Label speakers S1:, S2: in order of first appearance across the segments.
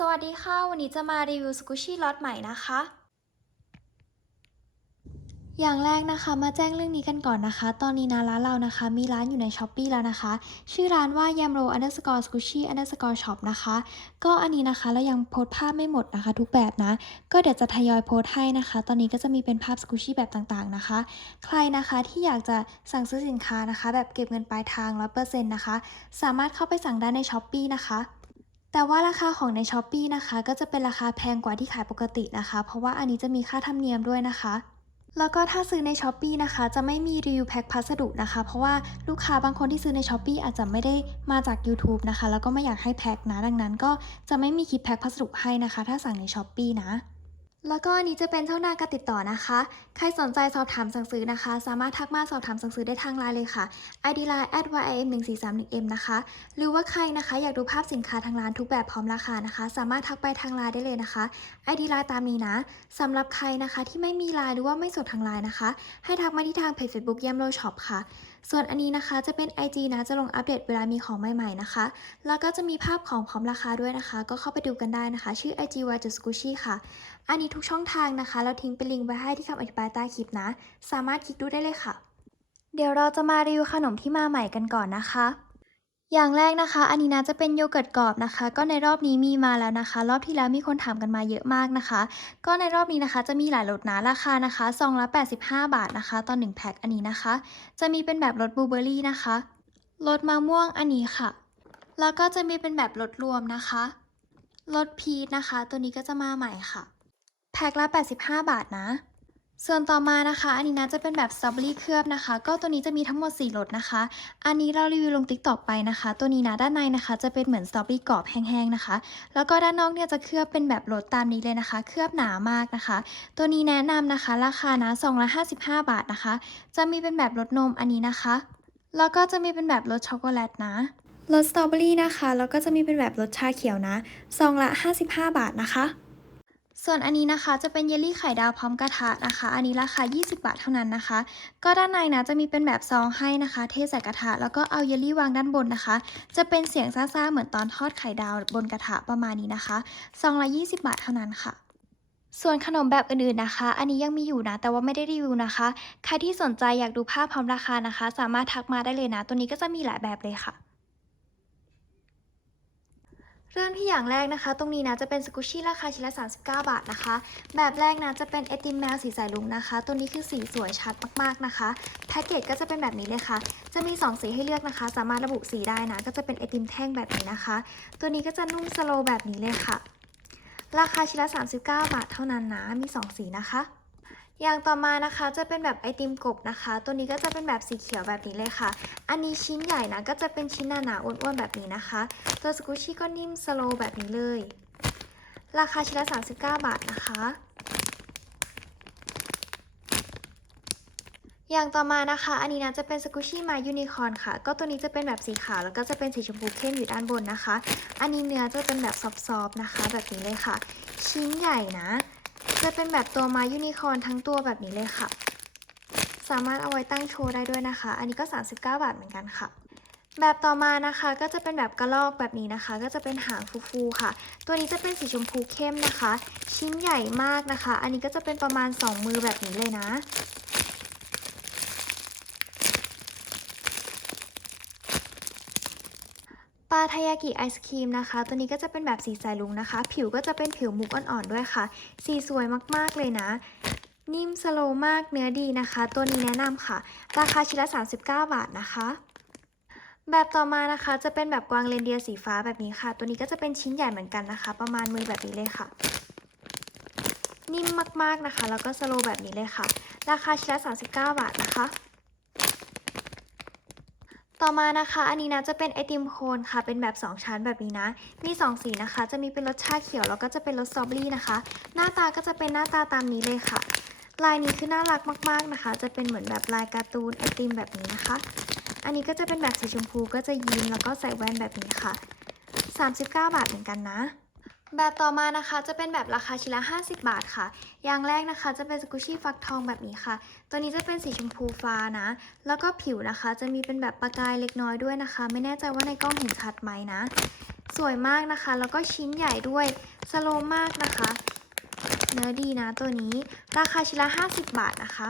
S1: สวัสดีค่ะ วันนี้จะมารีวิวสกูชี่ล็อตใหม่นะคะ อย่างแรกนะคะมาแจ้งเรื่องนี้กันก่อนนะคะ ตอนนี้นะร้านเรานะคะ มีร้านอยู่ในช้อปปีแล้วนะคะ ชื่อร้านว่ายามโร underscore squishy underscore shop นะคะ ก็อันนี้นะคะเรายังโพสภาพไม่หมดนะคะ ทุกแบบนะ ก็เดี๋ยวจะทยอยโพสให้นะคะ ตอนนี้ก็จะมีเป็นภาพสกูชี่แบบต่างๆนะคะ ใครนะคะที่อยากจะสั่งซื้อสินค้านะคะ แบบเก็บเงินปลายทาง100%นะคะ สามารถเข้าไปสั่งได้ในช้อปปีนะคะ แต่ว่าราคาของใน s h อ p e e นะคะ ก็จะเป็นราคาแพงกว่าที่ขายปกตินะคะ เพราะว่าอันนี้จะมีค่าธรรมเนียมด้วยนะคะ แล้วก็ถ้าซื้อใน s h อ p e e นะคะ จะไม่มีรีวิวแพ็คพัสดุนะคะ เพราะว่าลูกค้าบางคนที่ซื้อใน s h อ p e e อาจจะไม่ได้มาจาก YouTube นะคะ แล้วก็ไม่อยากให้แพ็คนะ ดังนั้นก็จะไม่มีคลิปแพ็คพัสดุให้นะคะ ถ้าสั่งใน s h อ p e e นะ แล้วก็อันนี้จะเป็นช่องทางการติดต่อนะคะ ใครสนใจสอบถามสั่งซื้อนะคะ สามารถทักมาสอบถามสั่งซื้อได้ทางไลน์เลยค่ะ ID line at ym 1 4 3 1 m นะคะ หรือว่าใครนะคะอยากดูภาพสินค้าทางร้านทุกแบบพร้อมราคานะคะ สามารถทักไปทางไลน์ได้เลยนะคะ ID line ตามนี้นะสำหรับใครนะคะที่ไม่มีไลน์หรือว่าไม่สดทางไลน์นะคะ ให้ทักมาที่ทางเพจ Facebook ย a m โ o Shop ค่ะ ส่วนอันนี้นะคะจะเป็น IG นะจะลงอัปเดตเวลามีของใหม่ๆนะคะ แล้วก็จะมีภาพของพร้อมราคาด้วยนะคะ ก็เข้าไปดูกันได้นะคะ ชื่อ IG y j s q u i s h y ค่ะ อันนี้ทุกช่องทางนะคะ เราทิ้งเป็นลิงก์ไว้ให้ที่คำอธิบายใต้คลิปนะ สามารถคลิกดูได้เลยค่ะ เดี๋ยวเราจะมารีวิวขนมที่มาใหม่กันก่อนนะคะ อย่างแรกนะคะ อันนี้นะจะเป็นโยเกิร์ตกรอบนะคะ ก็ในรอบนี้มีมาแล้วนะคะ รอบที่แล้วมีคนถามกันมาเยอะมากนะคะ ก็ในรอบนี้นะคะจะมีหลายรสนะราคานะคะซองละ 85 บาทนะคะต่อ1แพ็คอันนี้นะคะ จะมีเป็นแบบรสบลูเบอร์รี่นะคะรสมะม่วงอันนี้ค่ะ แล้วก็จะมีเป็นแบบรสรวมนะคะรสพีชนะคะ ตัวนี้ก็จะมาใหม่ค่ะ แพ็คละ 85 บาทนะ ส่วนต่อมานะคะ อันนี้นะจะเป็นแบบสตรอเบอรี่เคลือบนะคะ ก็ตัวนี้จะมีทั้งหมด 4รสนะคะ อันนี้เรารีวิวลงติ๊กต็อกไปนะคะ ตัวนี้นะด้านในนะคะ จะเป็นเหมือนสตรอเบอรี่กรอบแห้งๆนะคะ แล้วก็ด้านนอกเนี่ยจะเคลือบเป็นแบบรสตามนี้เลยนะคะ เคลือบหนามากนะคะ ตัวนี้แนะนำนะคะ ราคานะซองละ55 บาทนะคะ จะมีเป็นแบบรสนมอันนี้นะคะ แล้วก็จะมีเป็นแบบรสช็อกโกแลตนะรสสตรอเบอรี่นะคะ แล้วก็จะมีเป็นแบบรสชาเขียวนะซองละ 55 บาทนะคะ ส่วนอันนี้นะคะจะเป็นเยลลี่ไข่ดาวพร้อมกระทะนะคะ อันนี้ราคา 20 บาทเท่านั้นนะคะ ก็ด้านในนะจะมีเป็นแบบซองให้นะคะ เทใส่กระทะแล้วก็เอาเยลลี่วางด้านบนนะคะ จะเป็นเสียงซ่าๆเหมือนตอนทอดไข่ดาวบนกระทะประมาณนี้นะคะซองละ20 บาทเท่านั้นค่ะส่วนขนมแบบอื่นๆนะคะ อันนี้ยังมีอยู่นะ แต่ว่าไม่ได้รีวิวนะคะ ใครที่สนใจอยากดูภาพพร้อมราคานะคะ สามารถทักมาได้เลยนะ ตัวนี้ก็จะมีหลายแบบเลยค่ะ เริ่มที่อย่างแรกนะคะ ตรงนี้นะจะเป็นสกูชี่ราคาชิ้นละ 39 บาทนะคะ แบบแรกนะจะเป็นไอติมแมวสีสายลุงนะคะ ตัวนี้คือสีสวยชัดมากๆนะคะ แพ็กเกจก็จะเป็นแบบนี้เลยค่ะ จะมี 2 สีให้เลือกนะคะ สามารถระบุสีได้นะ ก็จะเป็นไอติมแท่งแบบนี้นะคะ ตัวนี้ก็จะนุ่มสโลว์แบบนี้เลยค่ะ ราคาชิ้นละ 39 บาทเท่านั้นนะ มี 2 สีนะคะ อย่างต่อมานะคะจะเป็นแบบไอติมกบนะคะ ตัวนี้ก็จะเป็นแบบสีเขียวแบบนี้เลยค่ะ อันนี้ชิ้นใหญ่นะก็จะเป็นชิ้นหนาๆอ้วนๆแบบนี้นะคะ ตัวสกูชี่ก็นิ่มสโลว์แบบนี้เลย ราคาชิ้นละ 39 บาทนะคะอย่างต่อมานะคะ อันนี้นะจะเป็นสกูชี่มายูนิคอร์นค่ะ ก็ตัวนี้จะเป็นแบบสีขาวแล้วก็จะเป็นสีชมพูเข้มอยู่ด้านบนนะคะ อันนี้เนื้อจะเป็นแบบซอฟๆนะคะ แบบนี้เลยค่ะ ชิ้นใหญ่นะ จะเป็นแบบตัวมายูนิคอร์นทั้งตัวแบบนี้เลยค่ะ สามารถเอาไว้ตั้งโชว์ได้ด้วยนะคะ อันนี้ก็ 39 บาทเหมือนกันค่ะ แบบต่อมานะคะก็จะเป็นแบบกระลอกแบบนี้นะคะ ก็จะเป็นหางฟูๆค่ะ ตัวนี้จะเป็นสีชมพูเข้มนะคะ ชิ้นใหญ่มากนะคะ อันนี้ก็จะเป็นประมาณ 2 มือแบบนี้เลยนะ ลาทายากิไอศครีมนะคะ ตัวนี้ก็จะเป็นแบบสีสายลุงนะคะ ผิวก็จะเป็นผิวมุกอ่อนๆด้วยค่ะ สีสวยมากๆเลยนะ นิ่มสโลมากเนื้อดีนะคะ ตัวนี้แนะนำค่ะ ราคาชิ้นละ 39 บาทนะคะแบบต่อมานะคะจะเป็นแบบกวางเรนเดียร์สีฟ้าแบบนี้ค่ะ ตัวนี้ก็จะเป็นชิ้นใหญ่เหมือนกันนะคะ ประมาณมือแบบนี้เลยค่ะ นิ่มมากๆนะคะ แล้วก็สโลแบบนี้เลยค่ะ ราคาชิ้นละ39 บาทนะคะ ต่อมานะคะอันนี้นะจะเป็นไอติมโคนค่ะ เป็นแบบ 2 ชั้นแบบนี้นะ มี 2 สีนะคะ จะมีเป็นรสชาเขียวแล้วก็จะเป็นรสสตรอเบอรี่นะคะ หน้าตาก็จะเป็นหน้าตาตามนี้เลยค่ะ ลายนี้คือน่ารักมากๆนะคะ จะเป็นเหมือนแบบลายการ์ตูนไอติมแบบนี้นะคะ อันนี้ก็จะเป็นแบบสีชมพูก็จะยิ้มแล้วก็ใส่แว่นแบบนี้ค่ะ 39 บาทเหมือนกันนะ แบบต่อมานะคะจะเป็นแบบราคาชิ้นละ 50 บาทค่ะ อย่างแรกนะคะจะเป็นสกูชี่ฟักทองแบบนี้ค่ะ ตัวนี้จะเป็นสีชมพูฟ้านะ แล้วก็ผิวนะคะ จะมีเป็นแบบประกายเล็กน้อยด้วยนะคะ ไม่แน่ใจว่าในกล้องเห็นชัดไหมนะ สวยมากนะคะ แล้วก็ชิ้นใหญ่ด้วยสโลว์มากนะคะ เนื้อดีนะตัวนี้ ราคาชิ้นละ 50 บาทนะคะ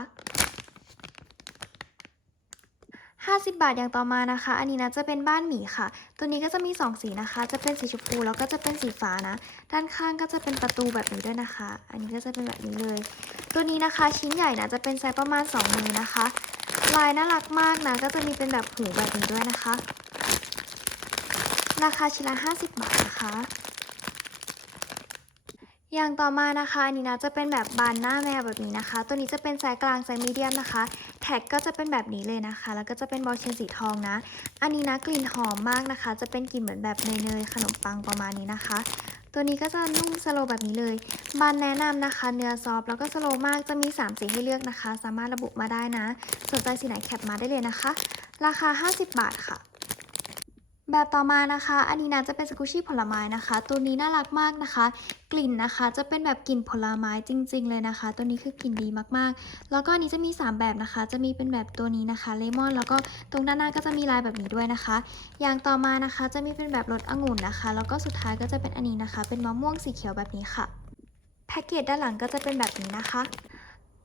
S1: 50 บาทอย่างต่อมานะคะ อันนี้นะจะเป็นบ้านหมีค่ะ ตัวนี้ก็จะมี 2 สีนะคะ จะเป็นสีชมพูแล้วก็จะเป็นสีฟ้านะ ด้านข้างก็จะเป็นประตูแบบนี้ด้วยนะคะ อันนี้ก็จะเป็นแบบนี้เลย ตัวนี้นะคะชิ้นใหญ่นะจะเป็นไซส์ประมาณ 2 มือนะคะ ลายน่ารักมากนะ ก็จะมีเป็นแบบหูแบบนี้ด้วยนะคะ ราคาชิ้นละ 50 บาทนะคะอย่างต่อมานะคะอันนี้นะจะเป็นแบบบานหน้าแมวแบบนี้นะคะ ตัวนี้จะเป็นไซส์กลางไซส์มีเดียมนะคะ แท็กก็จะเป็นแบบนี้เลยนะคะ แล้วก็จะเป็นบอลเชนสีทองนะ อันนี้นะกลิ่นหอมมากนะคะ จะเป็นกลิ่นเหมือนแบบเนยๆขนมปังประมาณนี้นะคะ ตัวนี้ก็จะนุ่มสโลแบบนี้เลยบานแนะนำนะคะ เนื้อซอฟแล้วก็สโลมากจะมี 3 สีให้เลือกนะคะ สามารถระบุมาได้นะ สนใจสีไหนแคปมาได้เลยนะคะ ราคา 50 บาทค่ะ แบบต่อมานะคะ อันนี้นะจะเป็นสกูชี่ผลไม้นะคะ ตัวนี้น่ารักมากนะคะ กลิ่นนะคะ จะเป็นแบบกลิ่นผลไม้จริง ๆ เลยนะคะ ตัวนี้คือกลิ่นดีมากๆ แล้วก็อันนี้จะมี 3 แบบนะคะ จะมีเป็นแบบตัวนี้นะคะเลมอน แล้วก็ตรงด้านหน้าก็จะมีลายแบบนี้ด้วยนะคะ อย่างต่อมานะคะ จะมีเป็นแบบรสองุ่นนะคะ แล้วก็สุดท้ายก็จะเป็นอันนี้นะคะ เป็นมะม่วงสีเขียวแบบนี้ค่ะ แพ็กเกจด้านหลังก็จะเป็นแบบนี้นะคะ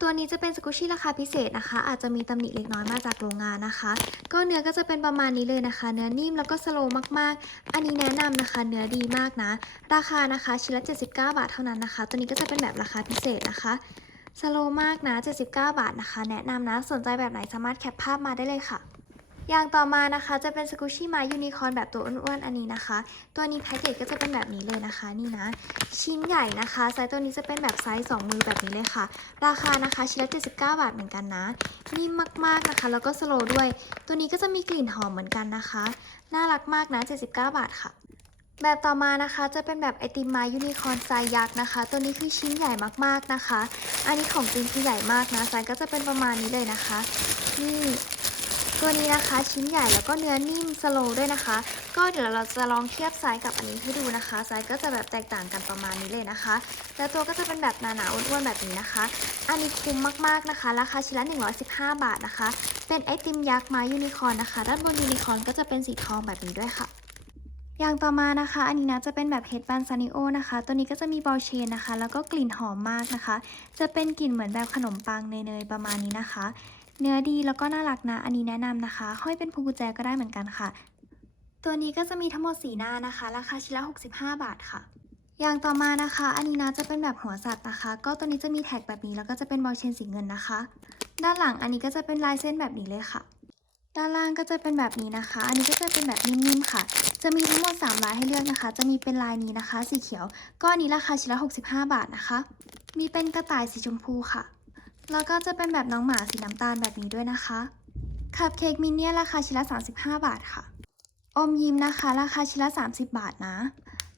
S1: ตัวนี้จะเป็นสกูชี่ราคาพิเศษนะคะ อาจจะมีตำหนิเล็กน้อยมาจากโรงงานนะคะ ก็เนื้อก็จะเป็นประมาณนี้เลยนะคะ เนื้อนิ่มแล้วก็สโลว์มากๆ อันนี้แนะนำนะคะ เนื้อดีมากนะ ราคานะคะชิ้นละ79 บาทเท่านั้นนะคะ ตัวนี้ก็จะเป็นแบบราคาพิเศษนะคะสโลว์มากนะ79 บาทนะคะ แนะนำนะ สนใจแบบไหนสามารถแคปภาพมาได้เลยค่ะ อย่างต่อมานะคะจะเป็นสกูชี่ไม้ยูนิคอร์นแบบตัวอ้วนๆอันนี้นะคะ ตัวนี้แพ็กเกจก็จะเป็นแบบนี้เลยนะคะนี่นะ ชิ้นใหญ่นะคะไซส์ตัวนี้จะเป็นแบบไซส์2มือแบบนี้เลยค่ะ ราคานะคะชิ้นละ79 บาทเหมือนกันนะนิ่มมากๆนะคะ แล้วก็สโลด้วย ตัวนี้ก็จะมีกลิ่นหอมเหมือนกันนะคะ น่ารักมากนะ 79 บาทค่ะแบบต่อมานะคะจะเป็นแบบไอติมไม้ยูนิคอร์นไซส์ยักษ์นะคะ ตัวนี้คือชิ้นใหญ่มากๆนะคะ อันนี้ของจริงคือใหญ่มากนะไซส์ก็จะเป็นประมาณนี้เลยนะคะนี่ ตัวนี้นะคะชิ้นใหญ่แล้วก็เนื้อนิ่มสโลด้วยนะคะ ก็เดี๋ยวเราจะลองเทียบไซส์กับอันนี้ให้ดูนะคะไซส์ก็จะแบบแตกต่างกันประมาณนี้เลยนะคะ แล้วตัวก็จะเป็นแบบหนาๆอ้วนๆแบบนี้นะคะ อันนี้คุ้มมากๆนะคะ ราคาชิ้นละ 115 บาทนะคะ เป็นไอติมยักษ์ไม้ยูนิคอร์นนะคะ ด้านบนยูนิคอร์นก็จะเป็นสีทองแบบนี้ด้วยค่ะอย่างต่อมานะคะ อันนี้นะจะเป็นแบบเฮดบันซานิโอนะคะ ตัวนี้ก็จะมีบอลเชนนะคะ แล้วก็กลิ่นหอมมากนะคะ จะเป็นกลิ่นเหมือนแบบขนมปังเนยๆประมาณนี้นะคะ เนื้อดีแล้วก็น่ารักนะ อันนี้แนะนำนะคะ ห้อยเป็นพวงกุญแจก็ได้เหมือนกันค่ะ ตัวนี้ก็จะมีทั้งหมดสีหน้านะคะ ราคาชิ้นละ65 บาทค่ะ อย่างต่อมานะคะ อันนี้นะจะเป็นแบบหัวสัตว์นะคะ ก็ตัวนี้จะมีแท็กแบบนี้แล้วก็จะเป็นบอลเชนสีเงินนะคะ ด้านหลังอันนี้ก็จะเป็นลายเส้นแบบนี้เลยค่ะ ด้านล่างก็จะเป็นแบบนี้นะคะ อันนี้ก็จะเป็นแบบนิ่มๆค่ะ จะมีทั้งหมด3ลายให้เลือกนะคะ จะมีเป็นลายนี้นะคะ สีเขียว ก็อันนี้ราคาชิ้นละ65 บาทนะคะ มีเป็นกระต่ายสีชมพูค่ะ แล้วก็จะเป็นแบบน้องหมาสีน้ำตาลแบบนี้ด้วยนะคะคัพเค้กมินเนี่ยราคาชิ้นละ 35 บาทค่ะ อมยิ้มนะคะ ราคาชิ้นละ 30 บาทนะ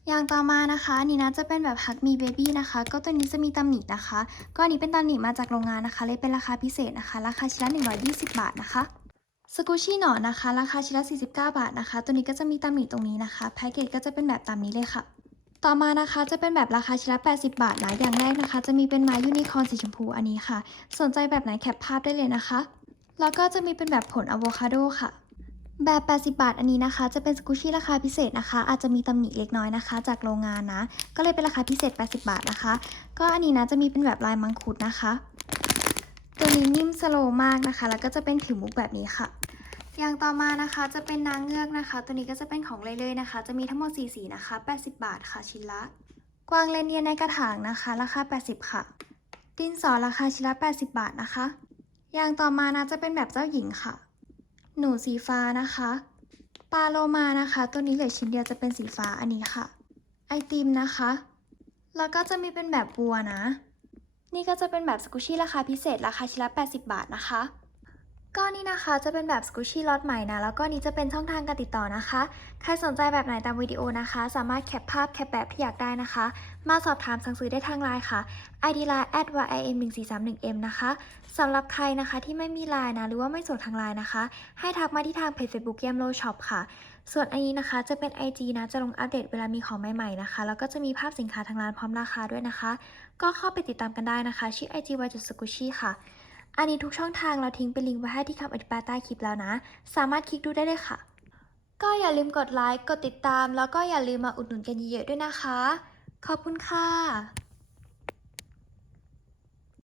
S1: อย่างต่อมานะคะอันนี้นะจะเป็นแบบฮักมีเบบี้นะคะ ก็ตัวนี้จะมีตำหนินะคะ ก็อันนี้เป็นตำหนิมาจากโรงงานนะคะ เลยเป็นราคาพิเศษนะคะ ราคาชิ้นละ 120 บาทนะคะ สกูชี่หนอนนะคะ ราคาชิ้นละ 49 บาทนะคะ ตัวนี้ก็จะมีตำหนิตรงนี้นะคะ แพ็กเกจก็จะเป็นแบบตามนี้เลยค่ะ ต่อมานะคะจะเป็นแบบราคาชิ้นละ 80 บาทนะอย่างแรกนะคะ จะมีเป็นไม้ยูนิคอร์นสีชมพูอันนี้ค่ะ สนใจแบบไหนแคปภาพได้เลยนะคะ แล้วก็จะมีเป็นแบบผลอะโวคาโดค่ะ แบบ 80 บาทอันนี้นะคะ จะเป็นสกูชี่ราคาพิเศษนะคะ อาจจะมีตำหนิเล็กน้อยนะคะ จากโรงงานนะ ก็เลยเป็นราคาพิเศษ 80 บาทนะคะ ก็อันนี้นะจะมีเป็นแบบลายมังคุดนะคะ ตัวนี้นิ่มสโลมากนะคะ แล้วก็จะเป็นผิวมุกแบบนี้ค่ะ อย่างต่อมานะคะจะเป็นนางเงือกนะคะ ตัวนี้ก็จะเป็นของเล่ยๆนะคะ จะมีทั้งหมด 4 สีนะคะ 80 บาทค่ะชิ้นละ กวางเลนเนียในกระถางนะคะ ราคา 80 ค่ะ ดินสอราคาชิ้นละ 80 บาทนะคะ อย่างต่อมานะจะเป็นแบบเจ้าหญิงค่ะ หนูสีฟ้านะคะ ปลาโลมานะคะ ตัวนี้เหลือชิ้นเดียวจะเป็นสีฟ้าอันนี้ค่ะ ไอติมนะคะ แล้วก็จะมีเป็นแบบบัวนะ นี่ก็จะเป็นแบบสกูชี่ราคาพิเศษราคาชิ้นละ 80 บาทนะคะ ก็นี่นะคะจะเป็นแบบสกูชี่ล็อตใหม่นะ แล้วก็นี้จะเป็นช่องทางการติดต่อนะคะ ใครสนใจแบบไหนตามวิดีโอนะคะ สามารถแคปภาพแคปแบบที่อยากได้นะคะ มาสอบถามสั่งซื้อได้ทางไลน์ค่ะ ID line at ym 1 4 3 1 m นะคะสำหรับใครนะคะที่ไม่มีไลน์นะ หรือว่าไม่สดทางไลน์นะคะ ให้ทักมาที่ทางเพจ Facebook ยมโลช็อปค่ะ ส่วนอันนี้นะคะจะเป็น IG นะจะลงอัปเดตเวลามีของใหม่ๆนะคะ แล้วก็จะมีภาพสินค้าทางร้านพร้อมราคาด้วยนะคะ ก็เข้าไปติดตามกันได้นะคะ ชื่อ IG y s k u s h i ค่ะ อันนี้ทุกช่องทางเราทิ้งเป็นลิงก์ไว้ให้ที่คำอธิบายใต้คลิปแล้วนะ สามารถคลิกดูได้เลยค่ะ ก็อย่าลืมกดไลค์ กดติดตาม แล้วก็อย่าลืมมาอุดหนุนกันเยอะๆด้วยนะคะ ขอบคุณค่ะ